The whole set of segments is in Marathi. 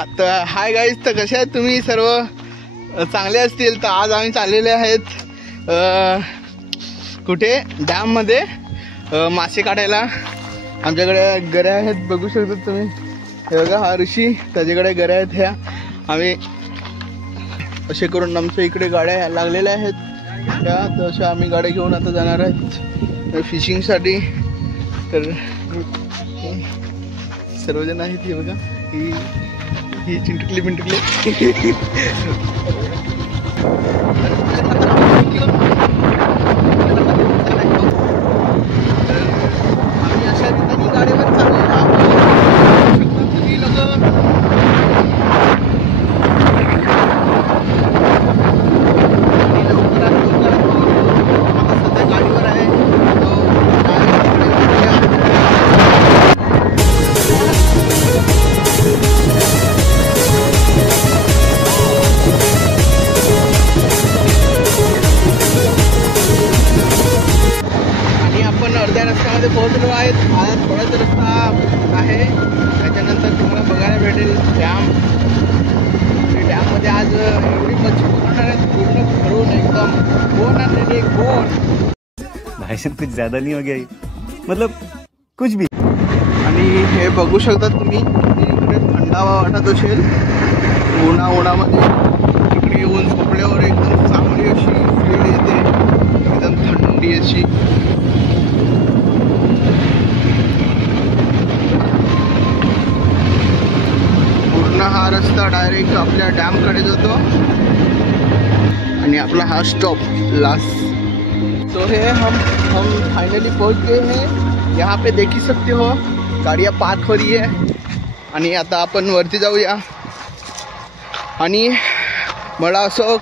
आता हाय गाईज, तर कसे आहेत तुम्ही सर्व? चांगले असतील. तर आज आम्ही चाललेले आहेत कुठे डॅम मध्ये मासे काढायला. आमच्याकडे गऱ्या आहेत, बघू शकता तुम्ही. हे बघा, हा ऋषी, त्याच्याकडे गऱ्या आहेत. ह्या आम्ही असे करून आमच्या इकडे गाड्या लागलेल्या आहेत त्या, तशा आम्ही गाड्या घेऊन आता जाणार आहेत फिशिंगसाठी. तर सर्वजण आहेत. हे बघा, ही चिंटकली बिंटकली आम्ही अशा ठिकाणी गाडीवर चालू गाडीवर आहे. अर्ध्या रस्त्यामध्ये पोहोचलो आहेत. आता थोडाच रस्ता आहे, त्याच्यानंतर तुम्हाला बघायला भेटेल डॅम. डॅममध्ये आज एवढी मच्छी पकडणार आहेत, पूर्ण भरून एकदम. कोण आणलेली कोण? भाषण कुछ ज्यादा नहीं हो गया, मतलब कुछ भी. आणि हे बघू शकता तुम्ही, इकडे थंडावा वाटत असेल उन्हामध्ये. इकडे येऊन झोपल्यावर एकदम चांगली अशी फील येते, एकदम थंडी अशी. हा रस्ता डायरेक्ट आपल्या डॅम कडे जातो आणि आपला हा स्टॉप लास्ट. तो है हम फाइनली पहुंच गए हैं. यहाँ पे देख ही सकते हो, गाड़ियाँ पार्क हो रही है. आणि आता आपण वरती जाऊया. आणि मला असं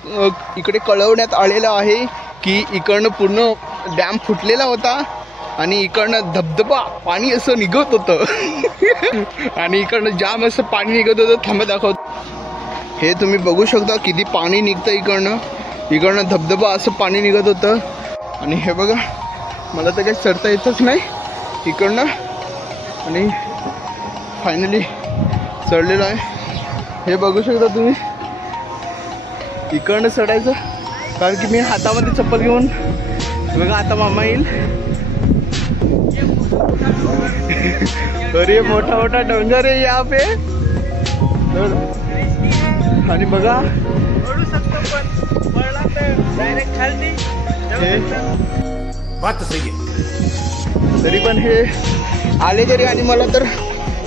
इकडे कळवण्यात आलेलं आहे की इकडनं पूर्ण डॅम फुटलेला होता आणि इकडनं धबधबा पाणी असं निघत होतं आणि इकडनं जाम असं पाणी निघत होतं. थांबा दाखवत. हे तुम्ही बघू शकता किती पाणी निघतं इकडनं धबधबा असं पाणी निघत होतं. आणि हे बघा, मला तर काही चढता येतच नाही इकडनं. आणि फायनली चढलेलं आहे. हे बघू शकता तुम्ही, इकडनं चढायचं, कारण की मी हातामध्ये चप्पल घेऊन. बघा आता मामा येईल. अरे मोठा मोठा डोंगर आहे यहाँ पे. आणि बघा, तरी पण हे आले तरी, आणि मला तर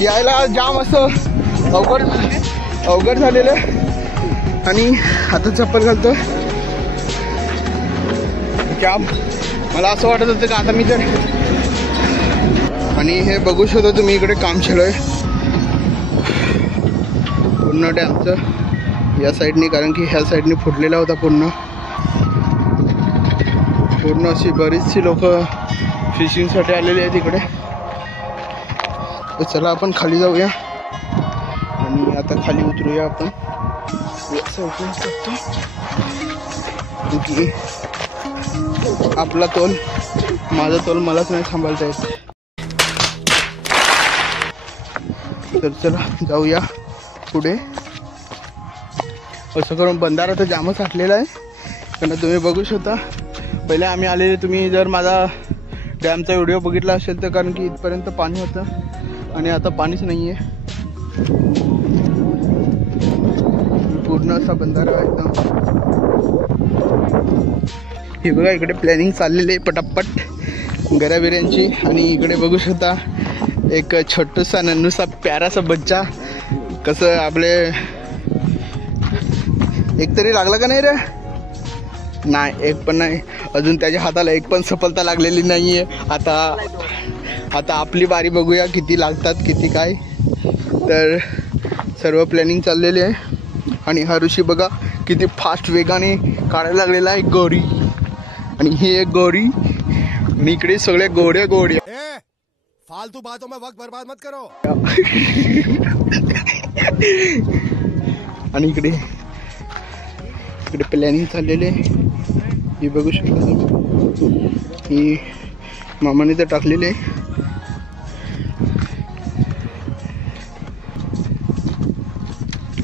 यायला जाम असं अवघड झालेलं. आणि आता चप्पल घालतो. जाम मला असं वाटत होतं का आता मी तर. आणि हे बघू शकता तुम्ही, इकडे काम चालू आहे पूर्ण डॅमचं या साईडनी, कारण की ह्या साईडनी फुटलेला होता पूर्ण. अशी बरीचशी लोक फिशिंगसाठी आलेली आहेत इकडे. तर चला आपण खाली जाऊया आणि आता खाली उतरूया आपण. की आपला तोल, माझा तोल मलाच नाही सांभाळता येत. तर चला जाऊया पुढे. असं करून बंधारा तर जामच आटलेला आहे, कारण तुम्ही बघू शकता. पहिले आम्ही आलेले, तुम्ही जर माझा डॅमचा व्हिडिओ बघितला असेल तर, कारण की इथपर्यंत पाणी होतं आणि आता पाणीच नाही आहे. पूर्ण असा बंधारा आहे एकदम. हे बघा, इकडे प्लॅनिंग चाललेली आहे पटापट गऱ्याबिऱ्यांची. आणि इकडे बघू शकता एक छोटूसा नन्नूसा प्यारासा बच्चा. कसं आपले एक तरी लागला का नाही रे? नाही, एक पण नाही अजून. त्याच्या हाताला एक पण सफलता लागलेली नाही आहे. आता आपली बारी, बघूया किती लागतात, किती काय. तर सर्व प्लॅनिंग चाललेली आहे. आणि हा ऋषी बघा किती फास्ट वेगाने काढायला लागलेला आहे गोरी. आणि ही एक गोरी, आणि इकडे सगळ्या गोड्या. फालतू बातों में वक्त बर्बाद मत करो. आणि इकडे प्लॅनिंग चाललेले. हे बघू शकता, ही मामाने तर टाकलेले.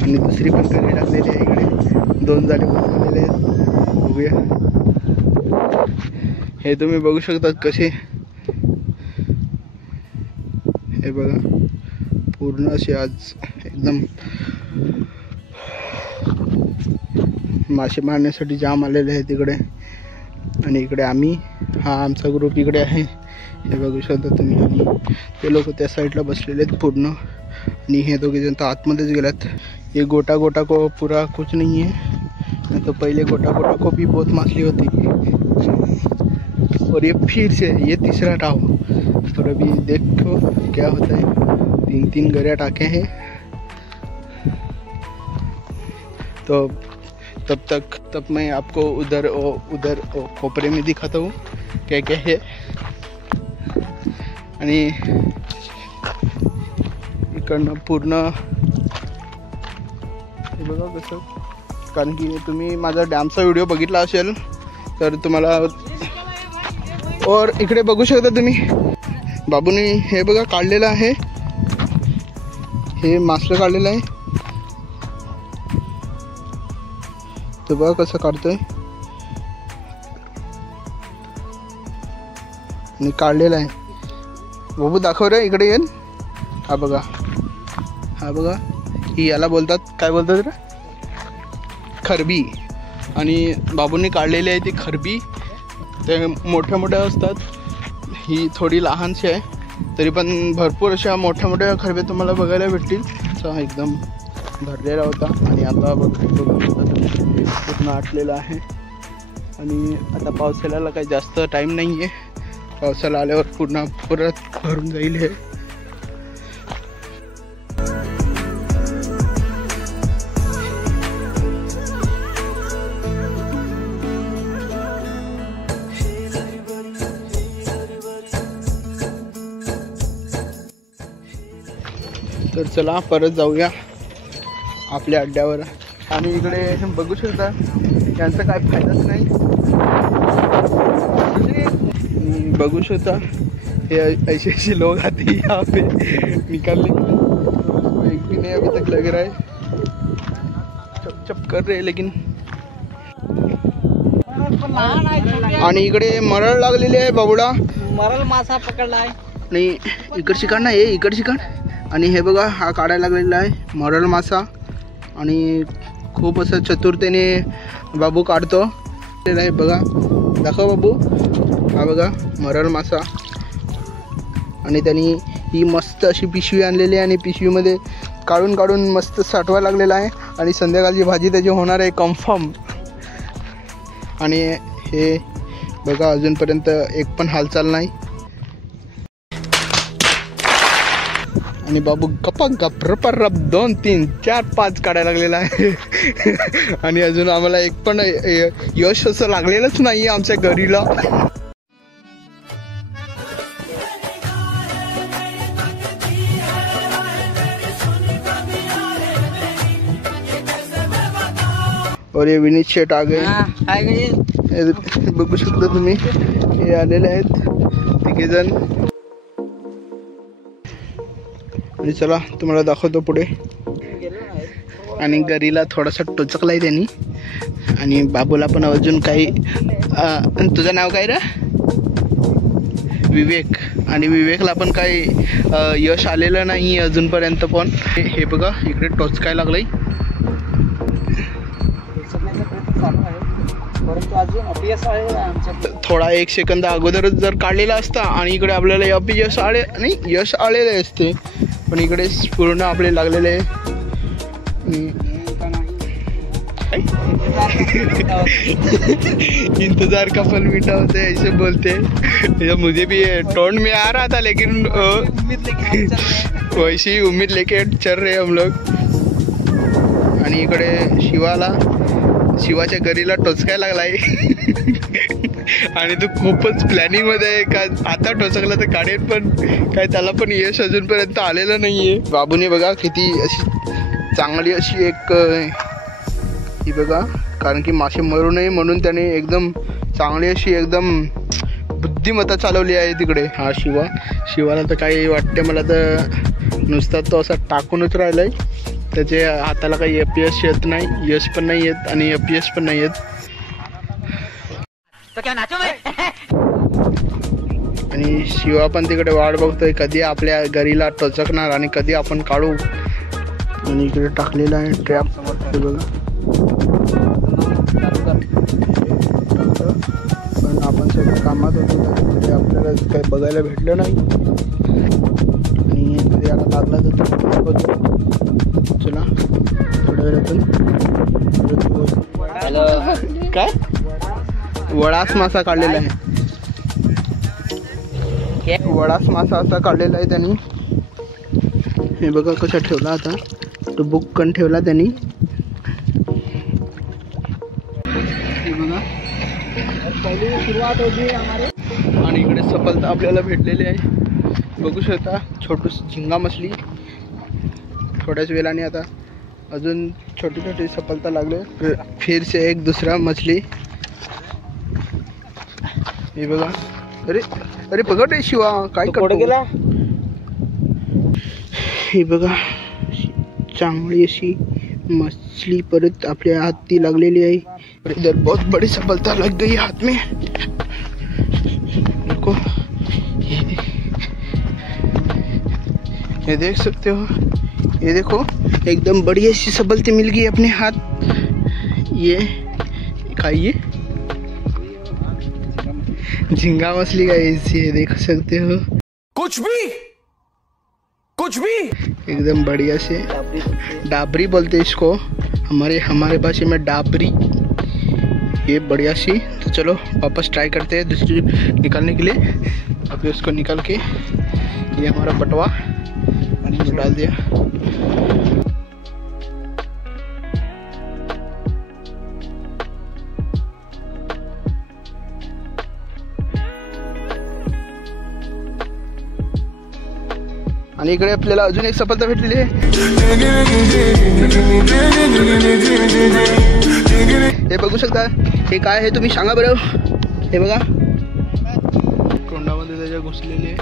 आणि दुसरी पण गरी टाकलेली आहे. इकडे 2 जाळे बनवलेले आहेत. बघूया, हे तुम्ही बघू शकता कसे. हे बघा पूर्ण असे आज एकदम मासे मारण्यासाठी जाम आलेले आहेत इकडे. आणि इकडे आम्ही, हा आमचा ग्रुप इकडे आहे, हे बघू शकता तुम्ही. आणि ते लोक त्या साईडला बसलेले आहेत पूर्ण. आणि हे दोघे जण तर आतमध्येच गेलात. ये गोटा गोटा को पूरा कुछ नहीं है, नहीं तो पहले गोटा गोटा को भी बहुत मछली होती. और ये फिर से ये तीसरा टाव. और अभी देखो क्या होता है. 3 गरिया टाके हैं. तो तब मैं आपको उधर कोपरे में दिखाता हूँ क्या क्या है. आणि इकडनं पूर्ण हे बघा कसं. कारण की तुम्ही माझा डॅमचा व्हिडिओ बघितला असेल तर तुम्हाला. और इकडे बघू शकता तुम्ही बाबूने हे बघा काढलेलं आहे. हे मासलं काढलेलं आहे. तो बघा कसं काढतोय आणि काढलेलं आहे. बाबू दाखव रे, इकडे येईल. हा बघा, हा बघा, ही याला बोलतात, काय बोलतात रे, खरबी. आणि बाबूंनी काढलेली आहे ती खरबी. ते मोठ्या मोठ्या असतात. ही थोडी लहानशी आहे, तरी पण भरपूर अशा मोठ्या मोठ्या खरब्या तुम्हाला बघायला भेटतील. असा एकदम भरलेला होता. आणि आता बघू पूर्ण आटलेला आहे. आणि आता पावसाळ्याला काही जास्त टाईम नाही आहे. पावसाळा आल्यावर पूर्ण परत भरून जाईल हे. तर चला परत जाऊया आपल्या अड्ड्यावर. आणि इकडे बघू शकता यांचा काय फायदाच नाही. बघू शकता ये ऐसे लोग आते हैं यहाँ पे निकालने के लिए. एक भी नहीं अभी तक लग रहा है. चप कर रहे हैं लेकिन. आणि इकडे मरळ लागलेली आहे बाबूला. मरल मासा पकडला आहे. आणि इकडची काढ ना, हे इकडची काढ. आणि हे बघा हा काढायला लागलेला आहे मरळ मासा. आणि खूप असं चतुरतेने बाबू काढतो आहे. बघा, दाखव बाबू. हा बघा मरळ मासा. आणि त्यांनी ही मस्त अशी पिशवी आणलेली आहे. आणि पिशवीमध्ये काढून काढून मस्त साठवायला लागलेला आहे. आणि संध्याकाळची भाजी त्याची होणार आहे कन्फर्म. आणि हे बघा अजूनपर्यंत एक पण हालचाल नाही. आणि बाबू गप्पा गप्प 2 3 4 5 काढायला लागलेला आहे. आणि अजून आम्हाला एक पण यश असं लागलेलंच नाही आमच्या घरीला. और ये विनीत शेट आ गए. बघू शकता तुम्ही, हे आलेले आहेत 3 जण. आणि चला तुम्हाला दाखवतो पुढे. आणि गरीला थोडासा टोचकलाय त्यांनी. आणि बाबूला पण अजून काही. तुझं नाव काय रे? विवेक. आणि विवेकला पण काही यश आलेलं नाही अजूनपर्यंत. पण हे बघा इकडे टोचकाय लागलंय. थोडा 1 सेकंद अगोदरच जर काढलेला असता आणि इकडे आपल्याला अपयश आले नाही, यश आलेले असते. पण इकडे पूर्ण आपले लागलेले. इंतजार का फल मीठा होता है ऐसे बोलते हैं. मुझे भी टोन में आ रहा था लेकिन वैसी ही उम्मीद लेके चल रहे हम लोग. आणि इकडे शिवाच्या गरीला टोचकायला लागलाय. आणि तो खूपच प्लॅनिंग मध्ये आहे का आता टोचकला तर काढेल, पण काय त्याला पण यश अजूनपर्यंत आलेलं नाहीये. बाबूने बघा किती अशी चांगली अशी एक ही बघा, कारण की मासे मरू नये म्हणून त्याने एकदम चांगली अशी एकदम बुद्धिमत्ता चालवली आहे तिकडे. हा शिवाला तर काही वाटते मला तर नुसता तो असा टाकूनच राहिलाय. त्याचे हाताला काही अपयश येत नाही, यश पण नाही येत आणि अपयश पण नाही येत. आणि शिवा पण तिकडे वाट बघतोय कधी आपल्या घरीला टोचकणार आणि कधी आपण काढू. आणि इकडे टाकलेला आहे ट्रॅप हे बघा. पण आपण सगळं कामात होतो तिथे आपल्याला काही बघायला भेटलं नाही. आणि इकडे याला लागला तर चला थोड्या वेळातून काय वडास मासा काढलेला आहे. वडास मासा असा काढलेला आहे त्यांनी. हे बघा कसा ठेवला आता तो बुक्कन ठेवला त्यांनी. हे बघा पहिली सुरुवात होती आणि इकडे सफलता आपल्याला भेटलेली आहे. बघू शकता छोटूस झिंगा मछली. थोड्याच वेळाने आता अजून छोटी छोटी सफलता लागले. फिर से एक दुसरा मछली. हे बघा अरे अरे पकड रे शिवा काय करतो गेला. हे बघा चांगली अशी मछली परत आपल्या हाती लागलेली आहे. इधर बहुत बड़ी सफलता लग गई हाथ में. देखो ये देख सकते हो. ये देखो एकदम बड़ी ऐसी सफलता मिल गई अपने हाथ. ये खाइए झींगा मछली का ऐसी है देख सकते हो. कुछ भी एकदम बढ़िया से डाबरी बोलते इसको हमारे भाषा में डाबरी. ये बढ़िया सी. तो चलो वापस ट्राई करते हैं दूसरी निकालने के लिए. अभी उसको निकाल के ये हमारा बटवा डाल दिया. आणि इकडे आपल्याला अजून एक सफलता भेटलेली आहे. हे बघू शकता. हे काय आहे तुम्ही सांगा बरं. हे बघा तोंडामध्ये त्याच्या घुसलेले.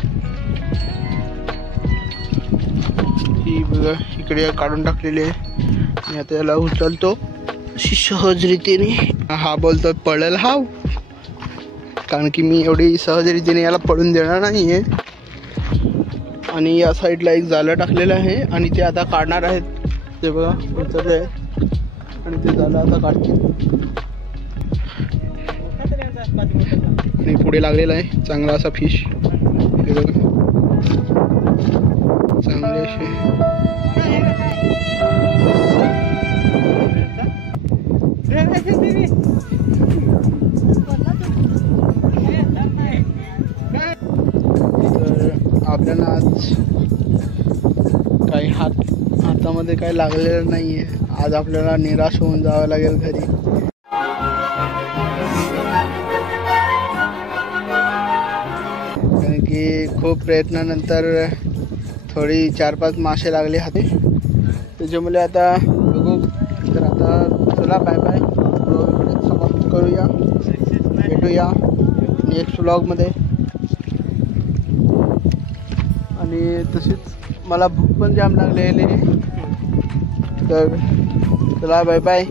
ही बघा इकडे काढून टाकलेले आणि आता याला उचलतो अशी सहज रीतीने. हा बोलतो पळेल हाव, कारण की मी एवढी सहज रीतीने याला पळून देणार नाही आहे. आणि या साईडला एक जाळं टाकलेलं आहे आणि ते आता काढणार आहेत. ते बघा उतरले आणि ते जाळं आता काढतील. आणि पुढे लागलेला आहे चांगला असा फिश. हे बघा चांगले असे. आपल्याला आज काही हातामध्ये काही लागलेलं नाही आहे. आज आपल्याला निराश होऊन जावं लागेल घरी. कारण की खूप प्रयत्नानंतर थोडी 4-5 मासे लागले हाती. त्याच्यामुळे आता बघू. तर आता चला बाय बाय. समाप्त करूया. भेटूया नेक्स्ट व्लॉगमध्ये. आणि तशीच मला भूक पण जाम लागलेली. तर चला बाय बाय.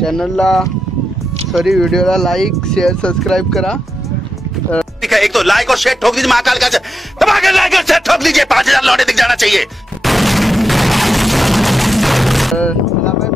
चॅनलला सॉरी व्हिडिओला लाईक शेअर सबस्क्राईब करा. एक तो लाइक और शेयर ठोक दीजिए. महाकाल का दबाकर लाइक और शेयर ठोक दीजिए. 5000 लौटे दिख जाना चाहिए. बाय.